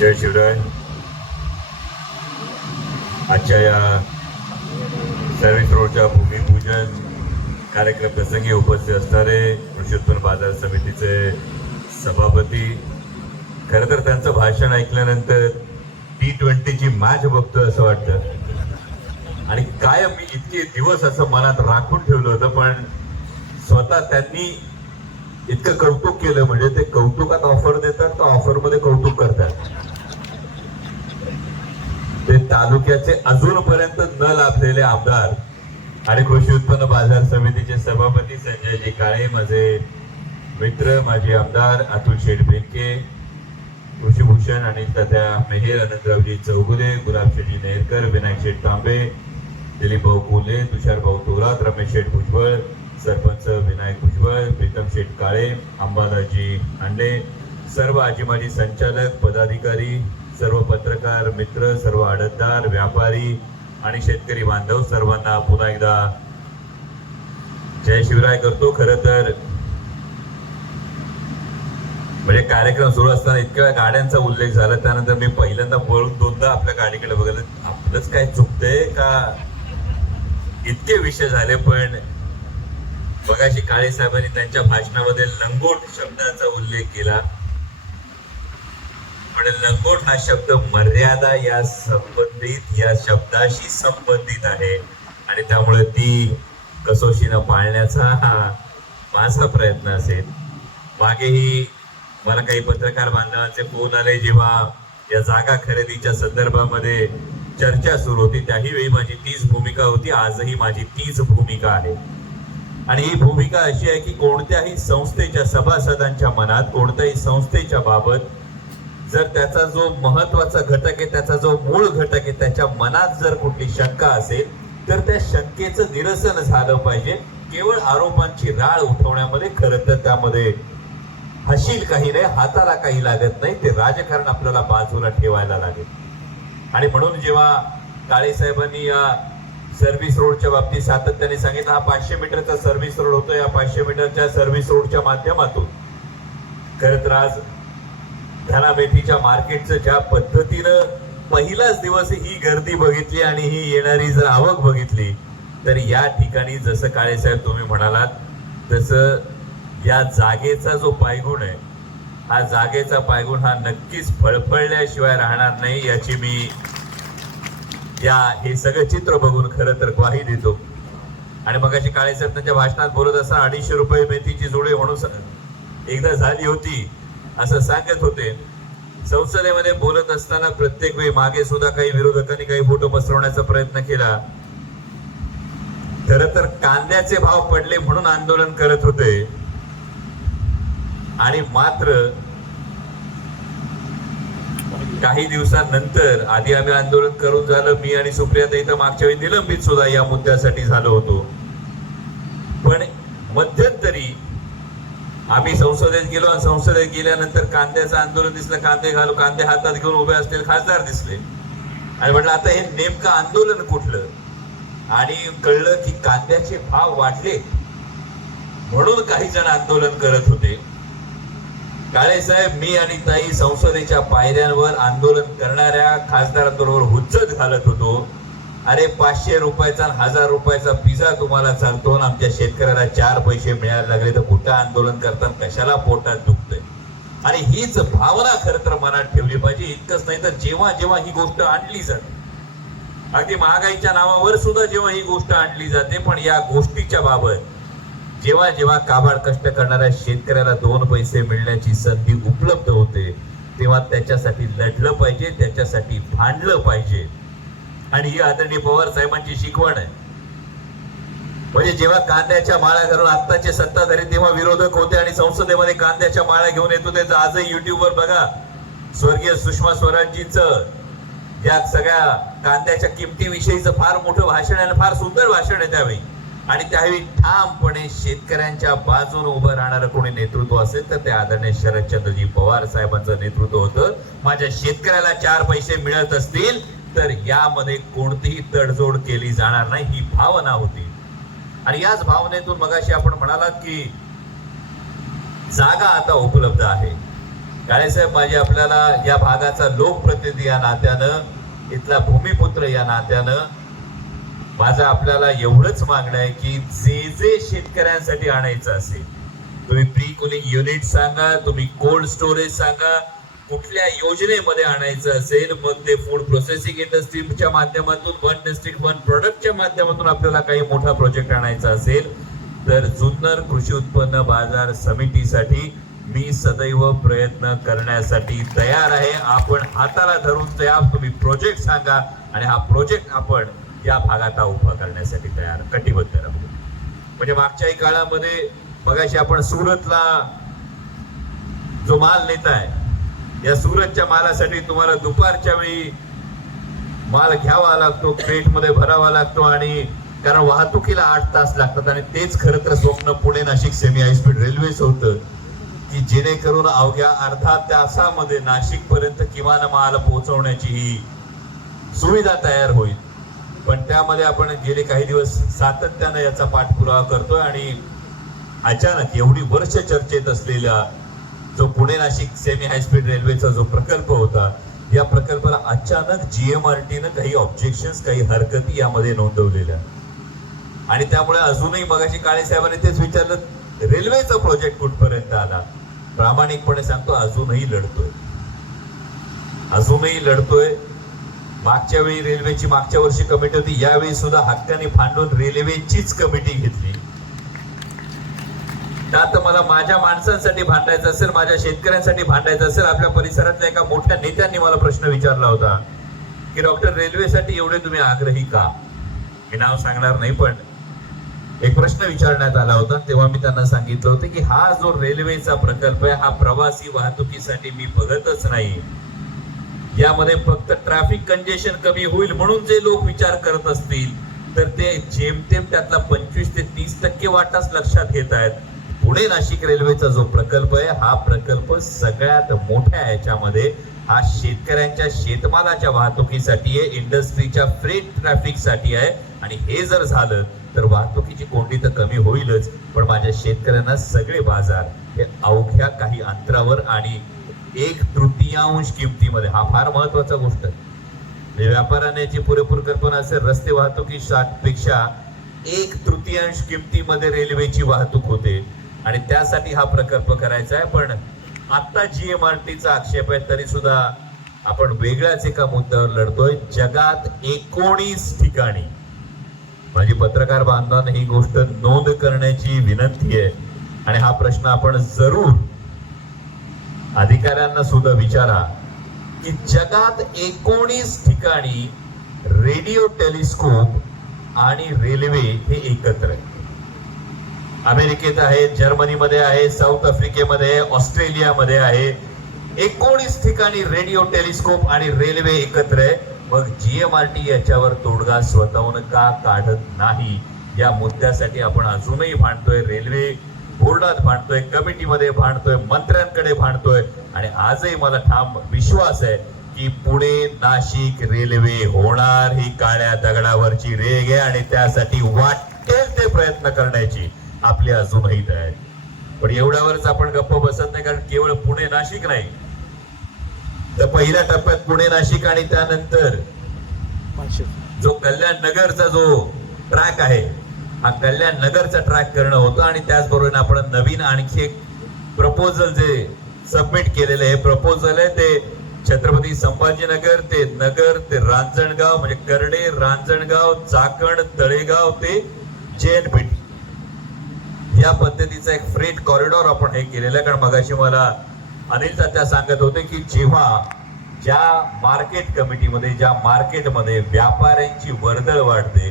जय शिवराय. आजच्या या सर्विस रोडच्या भूमिपूजन कार्यक्रम प्रसंगी उपस्थित असणारे कृषी उत्पन्न बाजार समितीचे सभापती. खरं तर त्यांचं भाषण ऐकल्यानंतर टी ट्वेंटीची मॅच बघतोय असं वाटतं. आणि कायम मी इतके दिवस असं मनात राखून ठेवलं होतं पण स्वतः त्यांनी इतकं कौतुक केलं म्हणजे ते कौतुकात ऑफर देतात तर ऑफरमध्ये कौतुक करतात. ते तालुक्याचे अजूनपर्यंत न लाभलेले आमदार आणि कृषी उत्पन्न बाजार समितीचे सभापती संजयजी काळे माझे मित्र माजी आमदार अतुल शेठ बेंके कृषीभूषण आणि तथ्या मेहेर अनंतरावजी चौगुले गुलाबशेठजी नेरकर विनायक शेठ तांबे दिलीप भाऊ कोले तुषार भाऊ थोरात रमेश शेठ भुजबळ सरपंच विनायक भुजबळ प्रीतम शेठ काळे अंबादाजी हांडे सर्व आजी माजी संचालक पदाधिकारी सर्व पत्रकार मित्र सर्व आडतदार व्यापारी आणि शेतकरी बांधव सर्वांना पुन्हा एकदा जय शिवराय करतो. खर तर म्हणजे कार्यक्रम सुरू असताना इतक्या वेळा गाड्यांचा उल्लेख झाला त्यानंतर मी पहिल्यांदा वळून दोनदा आपल्या गाडीकडे बघितलं. आपलंच काय चुकतंय का? इतके विषय झाले पण बघाशी काळे साहेबांनी त्यांच्या भाषणामध्ये लंगोट शब्दाचा उल्लेख केला. पण लंगोट हा शब्द मर्यादा या संबंधित या शब्दाशी संबंधित आहे. आणि त्यामुळे ती कसोशीनं पाळण्याचा हा माझा प्रयत्न असेल. मागेही मला काही पत्रकार बांधवांचे फोन आले जेव्हा या जागा खरेदीच्या संदर्भामध्ये चर्चा सुरू होती. त्याही वेळी माझी तीच भूमिका होती. आजही माझी तीच भूमिका आहे. आणि ही भूमिका अशी आहे की कोणत्याही संस्थेच्या सभासदांच्या मनात कोणत्याही संस्थेच्या बाबत जर त्याचा जो महत्त्वाचा घटक आहे त्याचा जो मूळ घटक आहे त्याच्या मनात जर कुठली शंका असेल तर त्या शंकेचं निरसन झालं पाहिजे. केवळ आरोपांची राळ उठवण्यामध्ये खरं तर त्यामध्ये हशील काही नाही हाताला काही लागत नाही ते राजकारण आपल्याला बाजूला ठेवायला लागेल. आणि म्हणून जेव्हा काळे साहेबांनी या सर्व्हिस रोडच्या बाबतीत सातत्याने सांगितलं हा पाचशे मीटरचा सर्व्हिस रोड होतो या पाचशे मीटरच्या सर्व्हिस रोडच्या माध्यमातून. खरं तर आज धना मेथीच्या मार्केटचं ज्या पद्धतीनं पहिलाच दिवस ही गर्दी बघितली आणि ही येणारी जर आवक बघितली तर या ठिकाणी जसं काळेसाहेब तुम्ही म्हणालात तसं या जागेचा जो पायगुण आहे हा जागेचा पायगुण हा नक्कीच फळफळल्याशिवाय राहणार नाही याची मी या हे सगळं चित्र बघून खरं तर ग्वाही देतो. आणि मग अशी काळेसाहेब त्यांच्या भाषणात बोलत असताना अडीचशे रुपये मेथीची जोडी म्हणून एकदा झाली होती. असं सांगत होते. संसदेमध्ये बोलत असताना प्रत्येक वेळी मागे सुद्धा काही विरोधकांनी काही फोटो पसरवण्याचा प्रयत्न केला. खर तर कांद्याचे भाव पडले म्हणून आंदोलन करत होते. आणि मात्र काही दिवसांनंतर आधी आम्ही आंदोलन करून झालं. मी आणि सुप्रिया इथं मागच्या वेळी निलंबित सुद्धा या मुद्द्यासाठी झालो होतो. पण मध्यंतरी आम्ही संसदेत गेलो आणि संसदेत गेल्यानंतर कांद्याचं आंदोलन दिसलं कांदे घालू कांदे हातात घेऊन उभे असलेले खासदार दिसले. आणि म्हटलं आता हे नेमकं आंदोलन कुठलं? आणि कळलं की कांद्याचे भाव वाढले. म्हणून काही जण आंदोलन करत होते. काळे साहेब मी आणि ताई संसदेच्या पायऱ्यांवर आंदोलन करणाऱ्या खासदारांबरोबर हुज्जत घालत होतो. अरे पाचशे रुपयाचा हजार रुपयाचा पिझ्झा तुम्हाला चालतो ना आमच्या शेतकऱ्याला चार पैसे मिळायला लागले तर कुठं आंदोलन करताना कशाला पोटात दुखतंय? आणि हीच भावना खर तर मनात ठेवली पाहिजे. इतकंच नाही तर जेव्हा जेव्हा ही गोष्ट आणली जाते अगदी महागाईच्या नावावर सुद्धा जेव्हा ही गोष्ट आणली जाते पण या गोष्टीच्या बाबत जेव्हा जेव्हा काबाड कष्ट करणाऱ्या शेतकऱ्याला दोन पैसे मिळण्याची संधी उपलब्ध होते तेव्हा त्याच्यासाठी लढलं पाहिजे त्याच्यासाठी भांडलं पाहिजे. आणि ही आदरणीय पवार साहेबांची शिकवण आहे. म्हणजे जेव्हा कांद्याच्या माळा घालून आत्ताचे सत्ताधारी तेव्हा विरोधक होते आणि संसदेमध्ये कांद्याच्या माळा घेऊन येत होते आजही युट्यूबवर बघा स्वर्गीय सुषमा स्वराजजीचं या सगळ्या कांद्याच्या किमतीविषयीचं फार मोठं भाषण आहे आणि फार सुंदर भाषण आहे त्यावेळी. आणि त्यावेळी ठामपणे शेतकऱ्यांच्या बाजून उभं राहणारं कोणी नेतृत्व असेल तर ते आदरणीय शरदचंद्रजी पवार साहेबांचं नेतृत्व होतं. माझ्या शेतकऱ्याला चार पैसे मिळत असतील तर यामध्ये कोणतीही तडजोड केली जाणार नाही ही भावना होती. आणि याच भावनेतून मगाशी आपण म्हणालात की जागा आता उपलब्ध आहे. काळेसाहेब माझे आपल्याला या भागाचा लोकप्रतिनिधी या नात्यानं इथला भूमिपुत्र या नात्यानं माझं आपल्याला एवढंच मागणं आहे की जे जे शेतकऱ्यांसाठी आणायचं असेल तुम्ही प्री कुलिंग युनिट सांगा तुम्ही कोल्ड स्टोरेज सांगा कुठल्या योजनेमध्ये आणायचं असेल मग ते फूड प्रोसेसिंग इंडस्ट्रीच्या माध्यमातून वन डिस्ट्रिक्ट वन प्रोडक्टच्या माध्यमातून आपल्याला काही मोठा प्रोजेक्ट आणायचा असेल तर जुन्नर कृषी उत्पन्न बाजार समितीसाठी मी सदैव प्रयत्न करण्यासाठी तयार आहे. आपण हाताला धरून तयार तुम्ही प्रोजेक्ट सांगा आणि हा प्रोजेक्ट आपण या भागात हा उभा करण्यासाठी तयार कटिबद्ध राहू. म्हणजे मागच्याही काळामध्ये बघाशी आपण सुरतला जो माल नेताय या सुरतच्या मालासाठी तुम्हाला दुपारच्या वेळी माल घ्यावा लागतो क्रेटमध्ये भरावा लागतो आणि कारण वाहतुकीला आठ तास लागतात आणि तेच खरं तर स्वप्न Pune Nashik semi high speed रेल्वेच होतं की जेणेकरून अवघ्या अर्धा तासामध्ये नाशिक पर्यंत किमान माल पोहोचवण्याची ही सुविधा तयार होईल. पण त्यामध्ये आपण गेले काही दिवस सातत्यानं याचा पाठपुरावा करतोय आणि अचानक एवढी वर्ष चर्चेत असलेल्या जो Pune Nashik semi high speed रेल्वेचा जो प्रकल्प होता या प्रकल्पाला अचानक जीएमआरटीनं काही ऑब्जेक्शन्स काही हरकती यामध्ये नोंदवलेल्या. आणि त्यामुळे अजूनही मगाशी काळे साहेबांनी तेच विचारलं रेल्वेचा प्रोजेक्ट कुठपर्यंत आला? प्रामाणिकपणे सांगतो अजूनही लढतोय. अजूनही लढतोय. मागच्या वेळी रेल्वेची मागच्या वर्षी कमिटी होती यावेळी सुद्धा हक्काने फांडून रेल्वेचीच कमिटी घेतली. तर मला माझ्या माणसांसाठी भांडायचं असेल माझ्या शेतकऱ्यांसाठी भांडायचं असेल आपल्या परिसरातल्या एका मोठ्या नेत्यांनी मला प्रश्न विचारला होता की डॉक्टर रेल्वेसाठी एवढे तुम्ही आग्रही का? मी नाव सांगणार नाही पण एक प्रश्न विचारण्यात आला होता. तेव्हा मी त्यांना सांगितलं होतं की हा जो रेल्वेचा प्रकल्प आहे हा प्रवासी वाहतुकीसाठी मी बघतच नाही. यामध्ये फक्त ट्रॅफिक कंजेशन कमी होईल म्हणून जे लोक विचार करत असतील तर ते जेमतेम त्यातला पंचवीस ते तीस टक्के वाटाच लक्षात घेत आहेत. पुणे नाशिक रेल्वेचा जो प्रकल्प आहे हा प्रकल्प सगळ्यात मोठ्या याच्यामध्ये हा शेतकऱ्यांच्या शेतमालाच्या वाहतुकीसाठी आहे इंडस्ट्रीच्या फ्रेट ट्रॅफिकसाठी आहे. आणि हे जर झालं तर वाहतुकीची कोंडी तर कमी होईलच. पण माझ्या शेतकऱ्यांना सगळे बाजार हे अवघ्या काही अंतरावर आणि एक तृतीयांश किमतीमध्ये हा फार महत्त्वाचा गोष्ट आहे. म्हणजे व्यापाराने जी पुरेपूर कल्पना असेल रस्ते वाहतुकी पेक्षा एक तृतीयांश किमतीमध्ये रेल्वेची वाहतूक होते. आणि त्यासाठी हा प्रकल्प करायचा आहे पण आता टीचा आक्षेप आहे तरी सुद्धा आपण वेगळ्याच एका मुद्द्यावर लढतोय जगात एकोणीस ठिकाणी. माझी पत्रकार बांधवांना ही गोष्ट नोंद करण्याची विनंती आहे. आणि हा प्रश्न आपण जरूर अधिकाऱ्यांना सुद्धा विचारा की जगात एकोणीस ठिकाणी रेडिओ टेलिस्कोप आणि रेल्वे हे एकत्र आहे. अमेरिकेत आहे जर्मनीमध्ये आहे साऊथ आफ्रिकेमध्ये ऑस्ट्रेलियामध्ये आहे. एकोणीस ठिकाणी रेडिओ टेलिस्कोप आणि रेल्वे एकत्र आहे. मग जीएमआरटी याच्यावर तोडगा स्वतःहून का काढत नाही? या मुद्द्यासाठी आपण अजूनही भांडतोय. रेल्वे बोर्डात भांडतोय कमिटीमध्ये भांडतोय मंत्र्यांकडे भांडतोय. आणि आजही मला ठाम विश्वास आहे की पुणे नाशिक रेल्वे होणार ही काळ्या दगडावरची रेग आहे आणि त्यासाठी वाटेल ते प्रयत्न करण्याची. आपली अजूनही तयारी पण एवढ्यावरच आपण गप्प बसत नाही कारण केवळ पुणे नाशिक नाही. तर पहिल्या टप्प्यात पुणे नाशिक आणि त्यानंतर जो कल्याण नगरचा जो ट्रॅक आहे हा कल्याण नगरचा ट्रॅक करणं होतं आणि त्याचबरोबर आपण नवीन आणखी एक प्रपोजल जे सबमिट केलेलं हे प्रपोजल आहे ते छत्रपती संभाजीनगर ते नगर ते रांजणगाव म्हणजे करडे रांजणगाव चाकण तळेगाव ते जेएनपीटी या पद्धतीचा एक फ्रेट कॉरिडॉर आपण हे केलेलं आहे. कारण मगाशी मला अनिल तात्या सांगत होते की जेव्हा ज्या मार्केट कमिटीमध्ये ज्या मार्केटमध्ये व्यापाऱ्यांची वर्दळ वाढते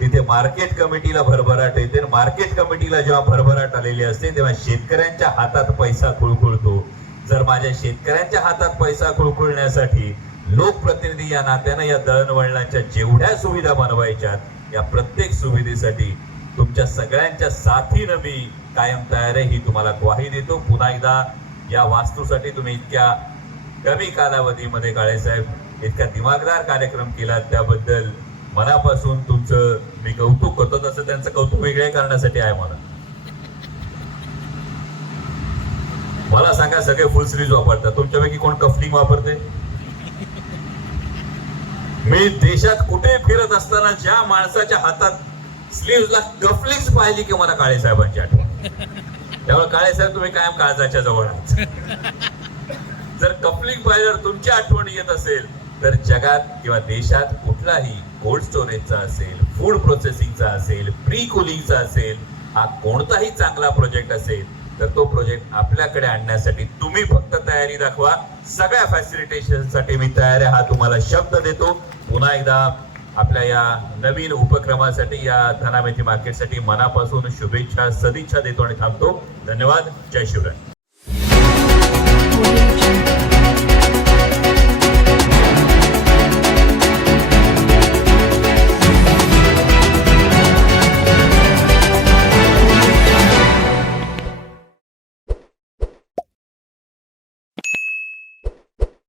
तिथे मार्केट कमिटीला भरभराट येते. आणि मार्केट कमिटीला जेव्हा भरभराट आलेली असते तेव्हा शेतकऱ्यांच्या हातात पैसा खुळखुळतो जर माझ्या शेतकऱ्यांच्या हातात पैसा खुळखुळण्यासाठी लोकप्रतिनिधी या नात्यानं या दळणवळणाच्या जेवढ्या सुविधा बनवायच्यात या प्रत्येक सुविधेसाठी तुमच्या सगळ्यांच्या साथीनं मी कायम तयार आहे ही तुम्हाला ग्वाही देतो. पुन्हा एकदा या वास्तूसाठी तुम्ही इतक्या कमी कालावधीमध्ये काळेसाहेब इतका दिमागदार कार्यक्रम केला. त्याबद्दल मनापासून तुमचं मी कौतुक करतो तसं त्यांचं कौतुक वेगळ्या कारणासाठी आहे मला. मला सांगा सगळे फुल सिरीज वापरतात. तुमच्यापैकी कोण कफलिंग वापरते? मी देशात कुठे फिरत असताना ज्या माणसाच्या हातात स्लीव्हला कफलिंग्स पाहिली की मला काळे साहेबांची आठवण. त्यामुळे काळे साहेब तुम्ही कायम काळजाच्या जवळ आहात. जर कपलिंग पाहिल्यावर तुमची आठवण येत असेल तर जगात किंवा देशात कुठलाही कोल्ड स्टोरेजचा असेल फूड प्रोसेसिंगचा असेल प्री कुलिंगचा असेल हा कोणताही चांगला प्रोजेक्ट असेल तर तो प्रोजेक्ट आपल्याकडे आणण्यासाठी तुम्ही फक्त तयारी दाखवा. सगळ्या फॅसिलिटेशनसाठी मी तयार आहे हा तुम्हाला शब्द देतो. पुन्हा एकदा आपल्या या नवीन उपक्रमासाठी या धनामेती मार्केटसाठी मनापासून शुभेच्छा सदिच्छा देतो आणि थांबतो. धन्यवाद. जय शिवराय.